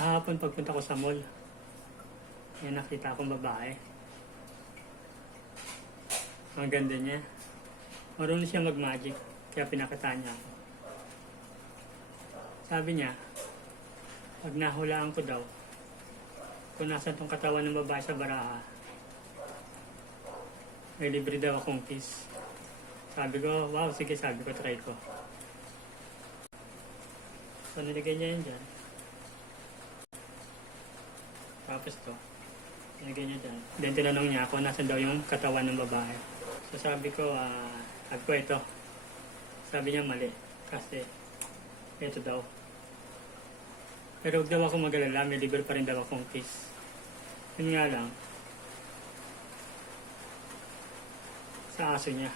Kahapon pagpunta ko sa mall, may nakita akong babae. Ang ganda niya. Marunong siya mag-magic, kaya pinakataan niya ako. Sabi niya, pag nahulaan ko daw, kung nasan tong katawan ng babae sa baraha, may libre daw akong kiss. Sabi ko, wow, sige, sabi ko, try ko. So, nilagay niya yun dyan. Tapos to, nilagay niya dyan. Then, tinanong niya ako, nasan daw yung katawan ng babae. So, sabi ko, ito. Sabi niya, mali. Kasi, ito daw. Pero huwag daw ako mag-alala, may libre pa rin daw akong kiss. Yun nga lang, sa aso niya.